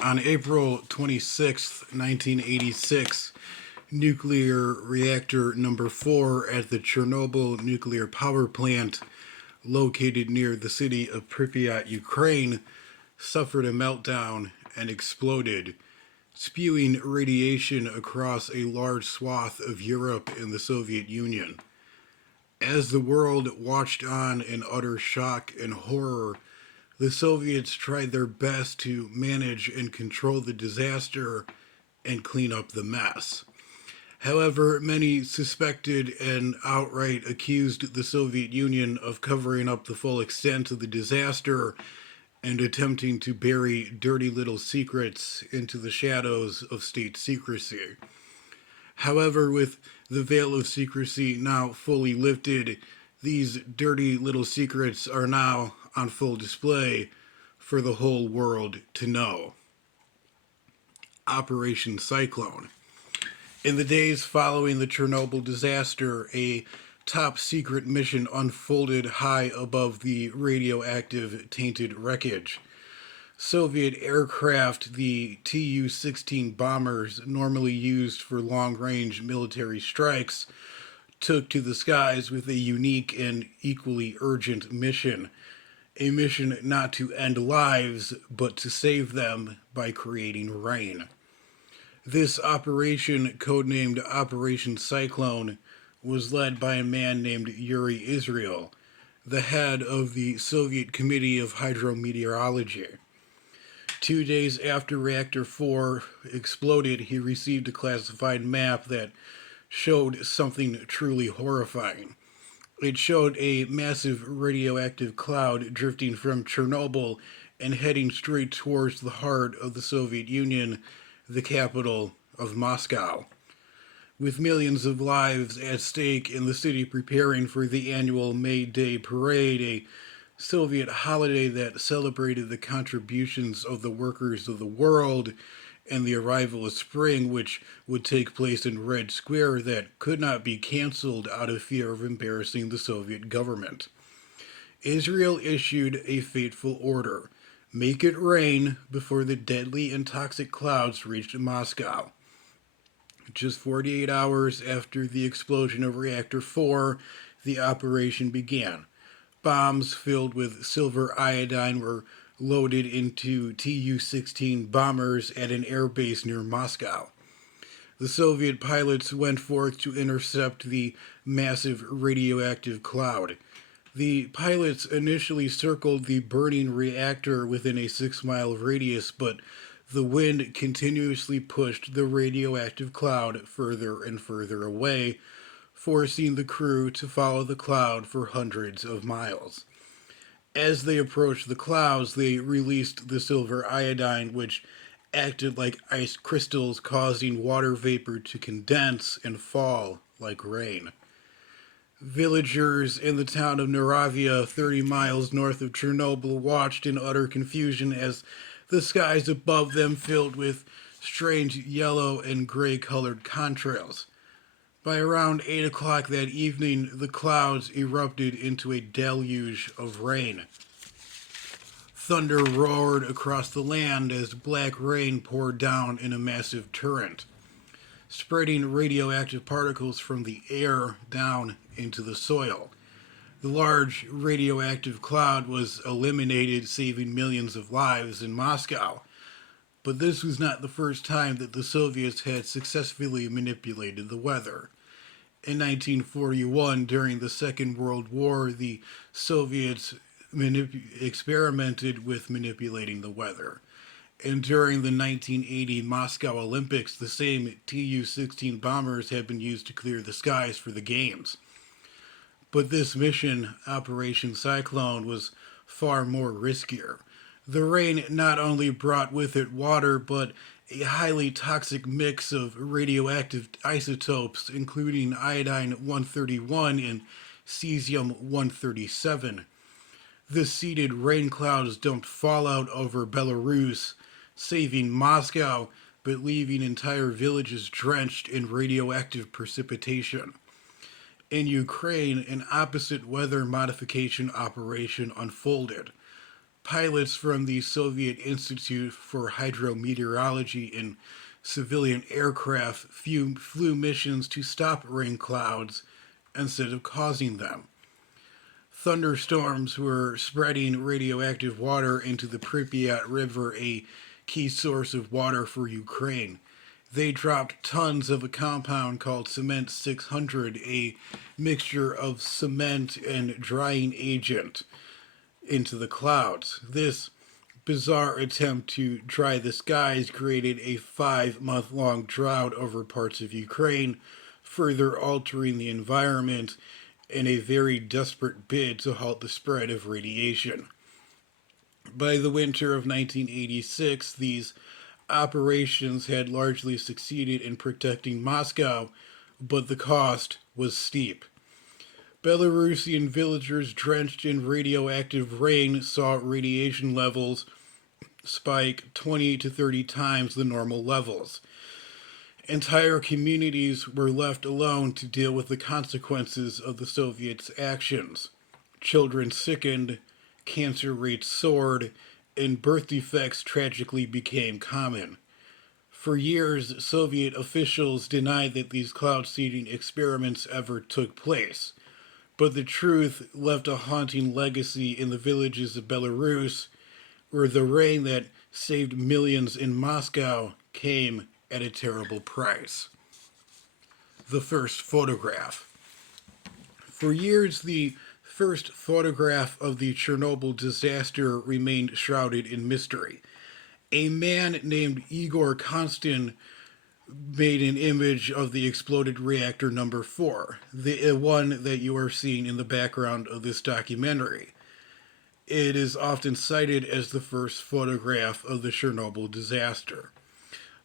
On April 26, 1986, nuclear reactor number 4 at the Chernobyl nuclear power plant, located near the city of Pripyat, Ukraine, suffered a meltdown and exploded, spewing radiation across a large swath of Europe and the Soviet Union. As the world watched on in utter shock and horror, the Soviets tried their best to manage and control the disaster and clean up the mess. However, many suspected and outright accused the Soviet Union of covering up the full extent of the disaster and attempting to bury dirty little secrets into the shadows of state secrecy. However, with the veil of secrecy now fully lifted, these dirty little secrets are now on full display for the whole world to know. Operation Cyclone. In the days following the Chernobyl disaster, a top secret mission unfolded high above the radioactive tainted wreckage. Soviet aircraft, the Tu 16 bombers, normally used for long range military strikes, took to the skies with a unique and equally urgent mission. A mission not to end lives, but to save them by creating rain. This operation, codenamed Operation Cyclone, was led by a man named Yuri Israel, the head of the Soviet Committee of Hydrometeorology. 2 days after Reactor 4 exploded, he received a classified map that showed something truly horrifying. It showed a massive radioactive cloud drifting from Chernobyl and heading straight towards the heart of the Soviet Union, the capital of Moscow. With millions of lives at stake in the city preparing for the annual May Day parade, a Soviet holiday that celebrated the contributions of the workers of the world and the arrival of spring, which would take place in Red Square, that could not be canceled out of fear of embarrassing the Soviet government. Israel issued a fateful order: make it rain before the deadly and toxic clouds reached Moscow. Just 48 hours after the explosion of Reactor 4, the operation began. Bombs filled with silver iodine were loaded into Tu 16 bombers at an airbase near Moscow. The Soviet pilots went forth to intercept the massive radioactive cloud. The pilots initially circled the burning reactor within a 6 mile radius, but the wind continuously pushed the radioactive cloud further and further away, forcing the crew to follow the cloud for hundreds of miles. As they approached the clouds, they released the silver iodine, which acted like ice crystals, causing water vapor to condense and fall like rain. Villagers in the town of Naravia, 30 miles north of Chernobyl, watched in utter confusion as the skies above them filled with strange yellow and gray colored contrails. By around 8 o'clock that evening, the clouds erupted into a deluge of rain. Thunder roared across the land as black rain poured down in a massive torrent, spreading radioactive particles from the air down into the soil. The large radioactive cloud was eliminated, saving millions of lives in Moscow. But this was not the first time that the Soviets had successfully manipulated the weather. In 1941, during the Second World War, the Soviets experimented with manipulating the weather. And during the 1980 Moscow Olympics, the same Tu 16 bombers had been used to clear the skies for the Games. But this mission, Operation Cyclone, was far more riskier. The rain not only brought with it water, but a highly toxic mix of radioactive isotopes, including iodine 131 and cesium 137. The seeded rain clouds dumped fallout over Belarus, saving Moscow, but leaving entire villages drenched in radioactive precipitation. In Ukraine, an opposite weather modification operation unfolded. pilots from the Soviet Institute for Hydrometeorology and civilian aircraft flew missions to stop rain clouds instead of causing them. Thunderstorms were spreading radioactive water into the Pripyat River, a key source of water for Ukraine. They dropped tons of a compound called Cement 600, a mixture of cement and drying agent, into the clouds. This bizarre attempt to dry the skies created a 5-month long drought over parts of Ukraine, further altering the environment in a very desperate bid to halt the spread of radiation. By the winter of 1986, these operations had largely succeeded in protecting Moscow, but the cost was steep. Belarusian villagers drenched in radioactive rain saw radiation levels spike 20 to 30 times the normal levels. Entire communities were left alone to deal with the consequences of the Soviets' actions. Children sickened, cancer rates soared, and birth defects tragically became common. For years, Soviet officials denied that these cloud seeding experiments ever took place, but the truth left a haunting legacy in the villages of Belarus, where the rain that saved millions in Moscow came at a terrible price. The first photograph. For years, the first photograph of the Chernobyl disaster remained shrouded in mystery. A man named Igor Konstin made an image of the exploded reactor number 4, the one that you are seeing in the background of this documentary. It is often cited as the first photograph of the Chernobyl disaster.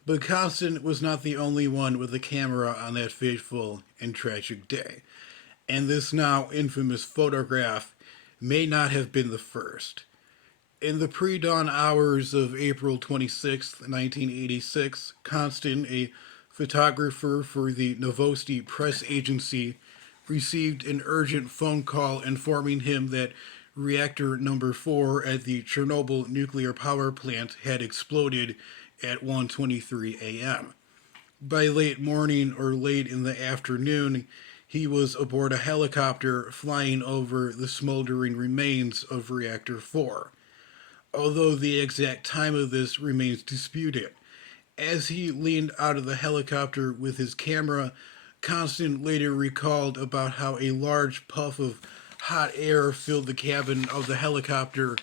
But Konstin was not the only one with a camera on that fateful and tragic day, and this now infamous photograph may not have been the first. In the pre-dawn hours of April 26, 1986, Konstin, a photographer for the Novosti press agency, received an urgent phone call informing him that reactor number 4 at the Chernobyl nuclear power plant had exploded at 1:23 a.m. By late morning or late in the afternoon, he was aboard a helicopter flying over the smoldering remains of Reactor 4, although the exact time of this remains disputed. As he leaned out of the helicopter with his camera, Konstin later recalled about how a large puff of hot air filled the cabin of the helicopter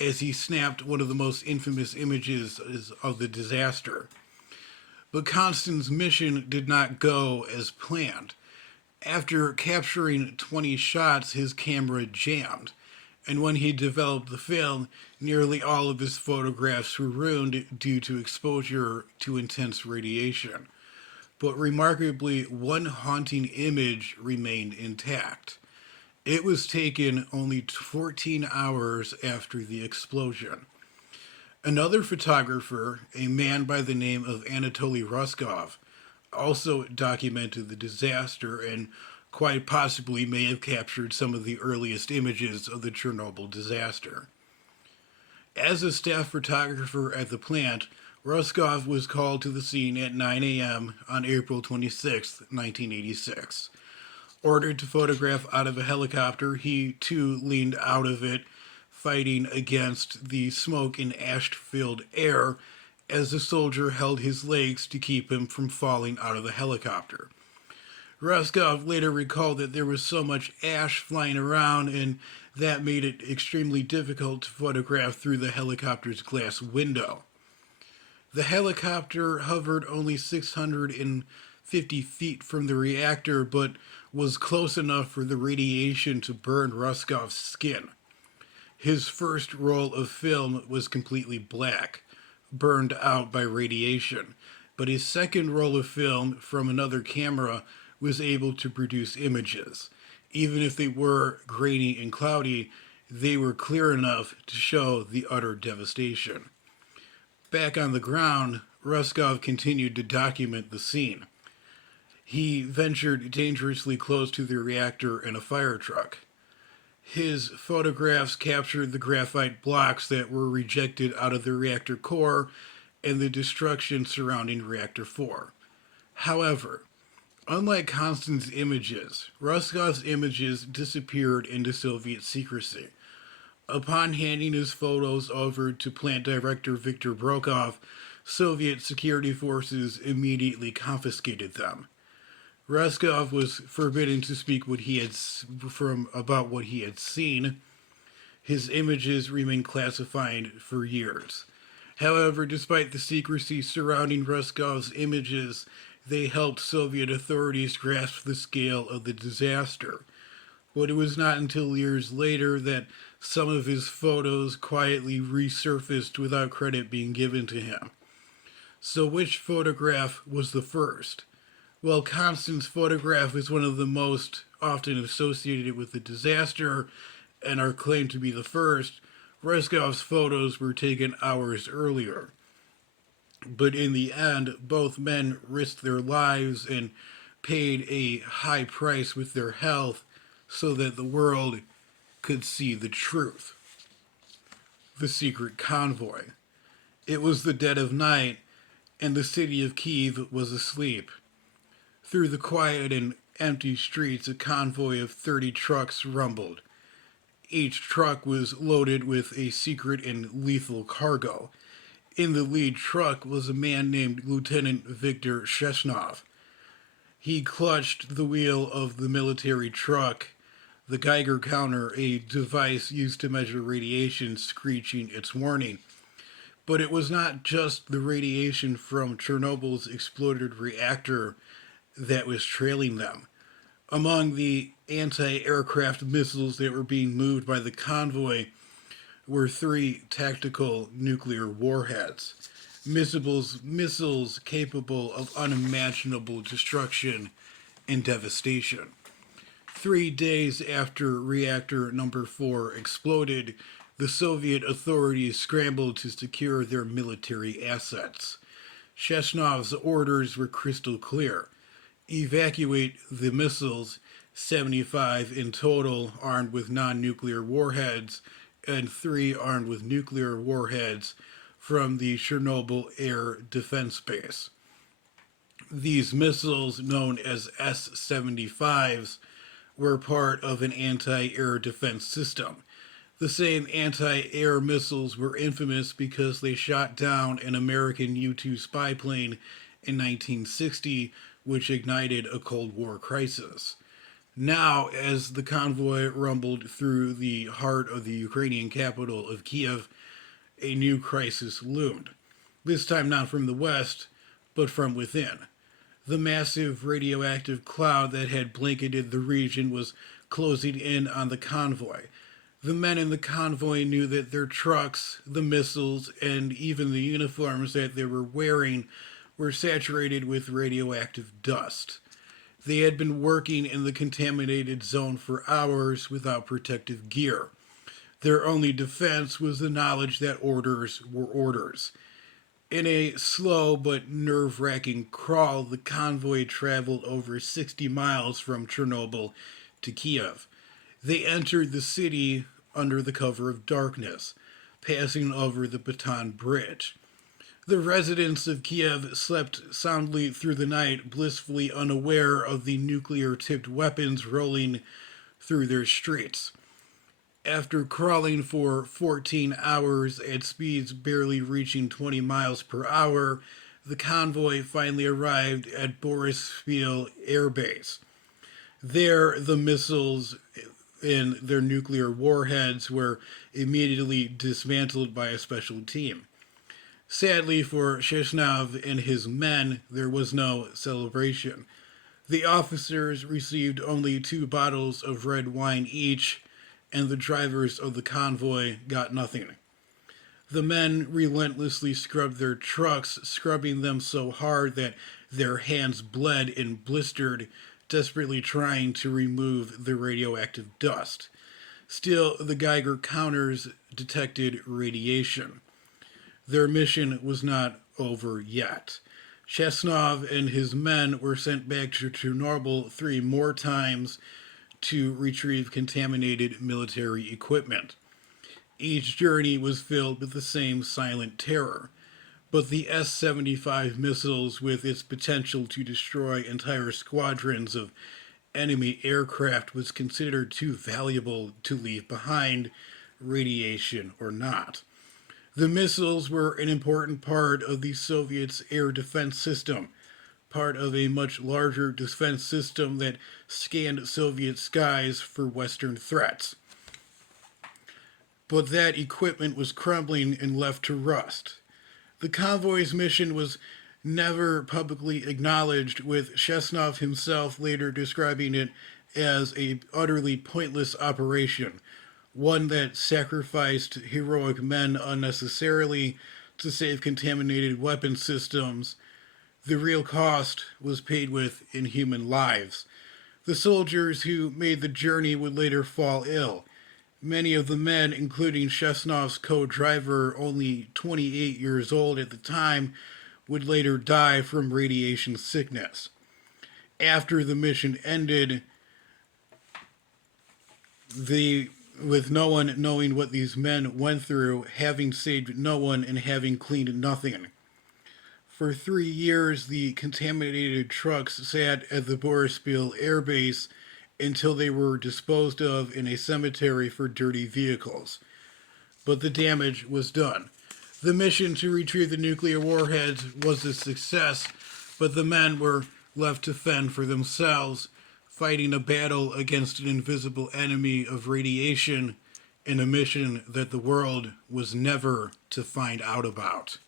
as he snapped one of the most infamous images of the disaster. But Konstin's mission did not go as planned. After capturing 20 shots, his camera jammed, and when he developed the film, nearly all of his photographs were ruined due to exposure to intense radiation. But remarkably, one haunting image remained intact. It was taken only 14 hours after the explosion. Another photographer, a man by the name of Anatoly Ruskov, also documented the disaster and quite possibly may have captured some of the earliest images of the Chernobyl disaster. As a staff photographer at the plant, Ruskov was called to the scene at 9 a.m. on April 26, 1986. Ordered to photograph out of a helicopter, he too leaned out of it, fighting against the smoke and ash-filled air as the soldier held his legs to keep him from falling out of the helicopter. Ruskov later recalled that there was so much ash flying around and that made it extremely difficult to photograph through the helicopter's glass window. The helicopter hovered only 650 feet from the reactor, but was close enough for the radiation to burn Ruskov's skin. His first roll of film was completely black, burned out by radiation, but his second roll of film from another camera was able to produce images. Even if they were grainy and cloudy, they were clear enough to show the utter devastation. Back on the ground, Ruskov continued to document the scene. He ventured dangerously close to the reactor in a fire truck. His photographs captured the graphite blocks that were rejected out of the reactor core and the destruction surrounding Reactor 4. However, unlike Konstantin's images, Roskov's images disappeared into Soviet secrecy. Upon handing his photos over to plant director Viktor Brokov, Soviet security forces immediately confiscated them. Roscov was forbidden to speak about what he had seen. His images remained classified for years. However, despite the secrecy surrounding Roscov's images, they helped Soviet authorities grasp the scale of the disaster. But it was not until years later that some of his photos quietly resurfaced without credit being given to him. So, which photograph was the first? Well, Konstant's photograph is one of the most often associated with the disaster and are claimed to be the first. Reskov's photos were taken hours earlier. But in the end, both men risked their lives and paid a high price with their health so that the world could see the truth. The secret convoy. It was the dead of night, and the city of Kiev was asleep. Through the quiet and empty streets, a convoy of 30 trucks rumbled. Each truck was loaded with a secret and lethal cargo. In the lead truck was a man named Lieutenant Viktor Sheshnov. He clutched the wheel of the military truck, the Geiger counter, a device used to measure radiation, screeching its warning. But it was not just the radiation from Chernobyl's exploded reactor that was trailing them. Among the anti-aircraft missiles that were being moved by the convoy were 3 tactical nuclear warheads. Missiles capable of unimaginable destruction and devastation. 3 days after reactor number 4 exploded, the Soviet authorities scrambled to secure their military assets. Sheshnov's orders were crystal clear. Evacuate the missiles, 75 in total, armed with non-nuclear warheads, and 3 armed with nuclear warheads from the Chernobyl Air Defense Base. These missiles, known as S-75s, were part of an anti-air defense system. The same anti-air missiles were infamous because they shot down an American U-2 spy plane in 1960, which ignited a Cold War crisis. Now, as the convoy rumbled through the heart of the Ukrainian capital of Kiev, a new crisis loomed. This time not from the west, but from within. The massive radioactive cloud that had blanketed the region was closing in on the convoy. The men in the convoy knew that their trucks, the missiles, and even the uniforms that they were wearing were saturated with radioactive dust. They had been working in the contaminated zone for hours without protective gear. Their only defense was the knowledge that orders were orders. In a slow but nerve-wracking crawl, the convoy traveled over 60 miles from Chernobyl to Kiev. They entered the city under the cover of darkness, passing over the Baton Bridge. The residents of Kiev slept soundly through the night, blissfully unaware of the nuclear-tipped weapons rolling through their streets. After crawling for 14 hours at speeds barely reaching 20 miles per hour, the convoy finally arrived at Boryspil Air Base. There, the missiles and their nuclear warheads were immediately dismantled by a special team. Sadly for Sheshnov and his men, there was no celebration. The officers received only 2 bottles of red wine each, and the drivers of the convoy got nothing. The men relentlessly scrubbed their trucks, scrubbing them so hard that their hands bled and blistered, desperately trying to remove the radioactive dust. Still, the Geiger counters detected radiation. Their mission was not over yet. Chesnov and his men were sent back to Chernobyl 3 more times to retrieve contaminated military equipment. Each journey was filled with the same silent terror. But the S 75 missiles, with its potential to destroy entire squadrons of enemy aircraft, was considered too valuable to leave behind, radiation or not. The missiles were an important part of the Soviets' air defense system, part of a much larger defense system that scanned Soviet skies for Western threats. But that equipment was crumbling and left to rust. The convoy's mission was never publicly acknowledged, with Chesnov himself later describing it as a utterly pointless operation, one that sacrificed heroic men unnecessarily to save contaminated weapon systems. The real cost was paid with inhuman lives. The soldiers who made the journey would later fall ill. Many of the men, including Chesnov's co-driver, only 28 years old at the time, would later die from radiation sickness. After the mission ended, with no one knowing what these men went through, having saved no one and having cleaned nothing. For 3 years, the contaminated trucks sat at the Boryspil Air Base until they were disposed of in a cemetery for dirty vehicles. But the damage was done. The mission to retrieve the nuclear warheads was a success, but the men were left to fend for themselves, fighting a battle against an invisible enemy of radiation in a mission that the world was never to find out about.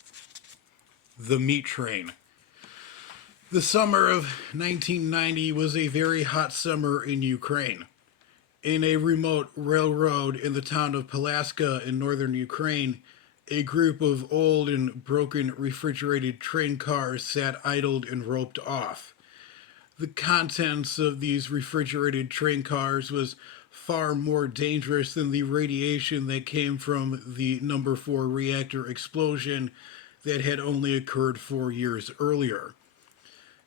The meat train. The summer of 1990 was a very hot summer in Ukraine. In a remote railroad in the town of Pulaska in northern Ukraine, a group of old and broken refrigerated train cars sat idled and roped off. The contents of these refrigerated train cars was far more dangerous than the radiation that came from the number 4 reactor explosion that had only occurred 4 years earlier.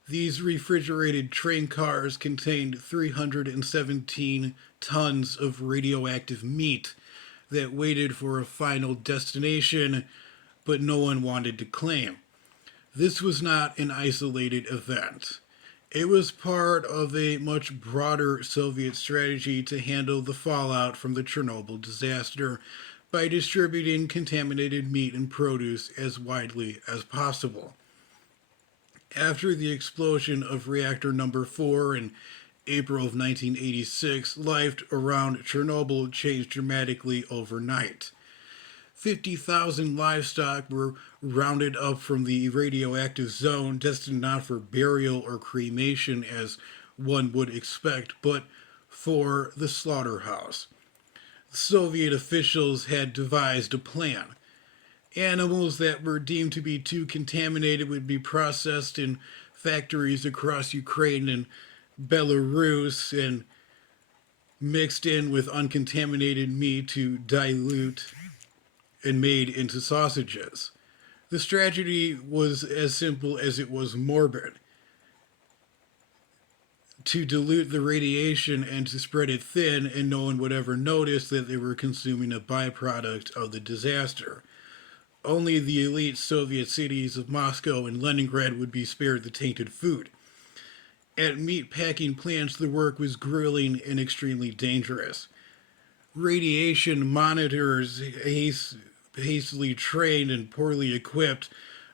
These refrigerated train cars contained 317 tons of radioactive meat that waited for a final destination, but no one wanted to claim. This was not an isolated event. It was part of a much broader Soviet strategy to handle the fallout from the Chernobyl disaster by distributing contaminated meat and produce as widely as possible. After the explosion of reactor number 4 in April of 1986, life around Chernobyl changed dramatically overnight. 50,000 livestock were rounded up from the radioactive zone, destined not for burial or cremation as one would expect, but for the slaughterhouse. Soviet officials had devised a plan. Animals that were deemed to be too contaminated would be processed in factories across Ukraine and Belarus and mixed in with uncontaminated meat to dilute and made into sausages. The strategy was as simple as it was morbid: to dilute the radiation and to spread it thin, and no one would ever notice that they were consuming a byproduct of the disaster. Only the elite Soviet cities of Moscow and Leningrad would be spared the tainted food. At meat packing plants, the work was grueling and extremely dangerous. Radiation monitors, hastily trained and poorly equipped,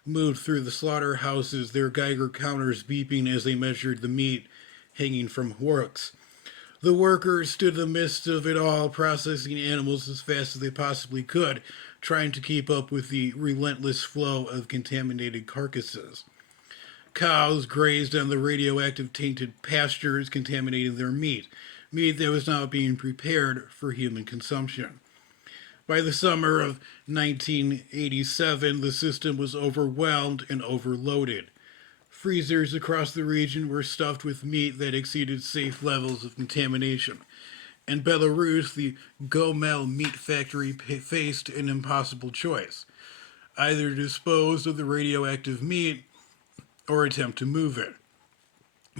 moved through the slaughterhouses, their Geiger counters beeping as they measured the meat hanging from hooks. The workers stood in the midst of it all, processing animals as fast as they possibly could, trying to keep up with the relentless flow of contaminated carcasses. Cows grazed on the radioactive tainted pastures, contaminating their meat that was now being prepared for human consumption. By the summer of 1987, the system was overwhelmed and overloaded. Freezers across the region were stuffed with meat that exceeded safe levels of contamination. In Belarus, the Gomel meat factory faced an impossible choice: either dispose of the radioactive meat or attempt to move it.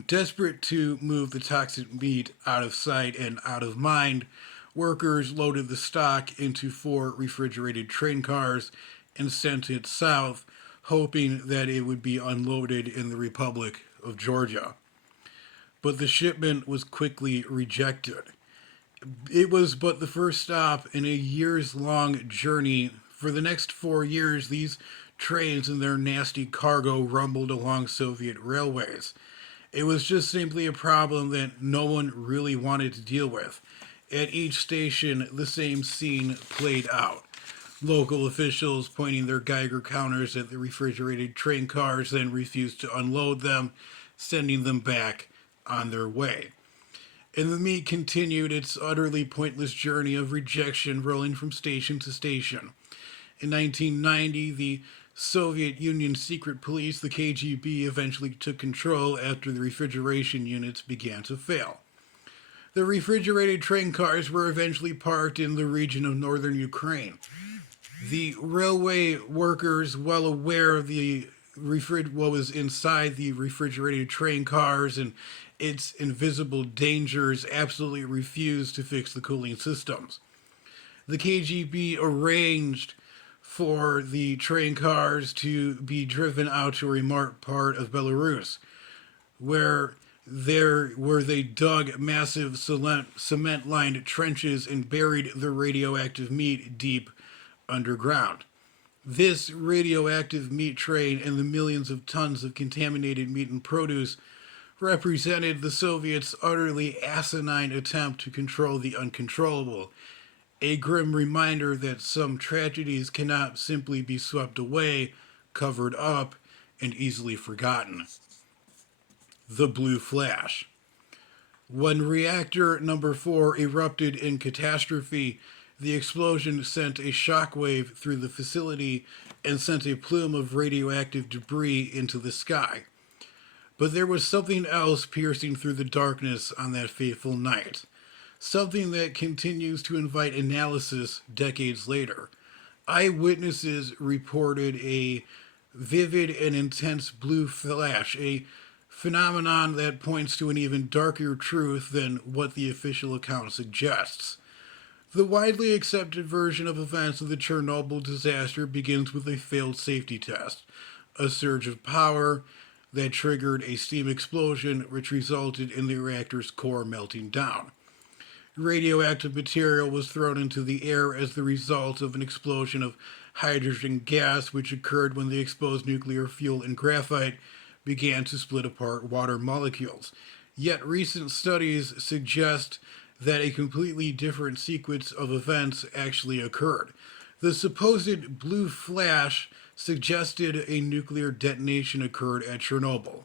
Desperate to move the toxic meat out of sight and out of mind, workers loaded the stock into 4 refrigerated train cars and sent it south, hoping that it would be unloaded in the Republic of Georgia. But the shipment was quickly rejected. It was but the first stop in a years long journey. For the next 4 years, these trains and their nasty cargo rumbled along Soviet railways. It was just simply a problem that no one really wanted to deal with. At each station, the same scene played out. Local officials pointing their Geiger counters at the refrigerated train cars, then refused to unload them, sending them back on their way. And the meat continued its utterly pointless journey of rejection, rolling from station to station. In 1990, the Soviet Union secret police, the KGB, eventually took control after the refrigeration units began to fail. The refrigerated train cars were eventually parked in the region of northern Ukraine. The railway workers, well aware of what was inside the refrigerated train cars and its invisible dangers, absolutely refused to fix the cooling systems. The KGB arranged for the train cars to be driven out to a remote part of Belarus, where they dug massive cement-lined trenches and buried the radioactive meat deep underground. This radioactive meat train and the millions of tons of contaminated meat and produce represented the Soviets' utterly asinine attempt to control the uncontrollable, a grim reminder that some tragedies cannot simply be swept away, covered up, and easily forgotten. The Blue Flash. When reactor number 4 erupted in catastrophe, the explosion sent a shockwave through the facility and sent a plume of radioactive debris into the sky. But there was something else piercing through the darkness on that fateful night. Something that continues to invite analysis decades later. Eyewitnesses reported a vivid and intense blue flash, a phenomenon that points to an even darker truth than what the official account suggests. The widely accepted version of events of the Chernobyl disaster begins with a failed safety test, a surge of power that triggered a steam explosion which resulted in the reactor's core melting down. Radioactive material was thrown into the air as the result of an explosion of hydrogen gas, which occurred when the exposed nuclear fuel and graphite began to split apart water molecules. Yet recent studies suggest that a completely different sequence of events actually occurred. The supposed blue flash suggested a nuclear detonation occurred at Chernobyl,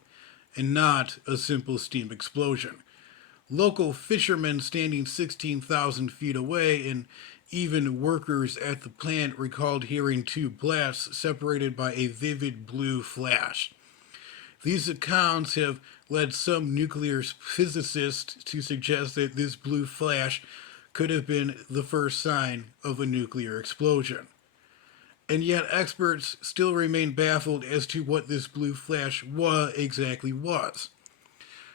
and not a simple steam explosion. Local fishermen standing 16,000 feet away and even workers at the plant recalled hearing 2 blasts separated by a vivid blue flash. These accounts have led some nuclear physicists to suggest that this blue flash could have been the first sign of a nuclear explosion. And yet experts still remain baffled as to what this blue flash exactly was.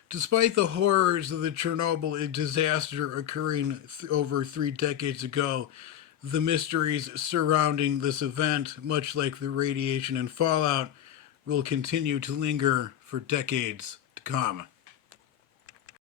Despite the horrors of the Chernobyl disaster occurring over 3 decades ago, the mysteries surrounding this event, much like the radiation and fallout, will continue to linger for decades to come.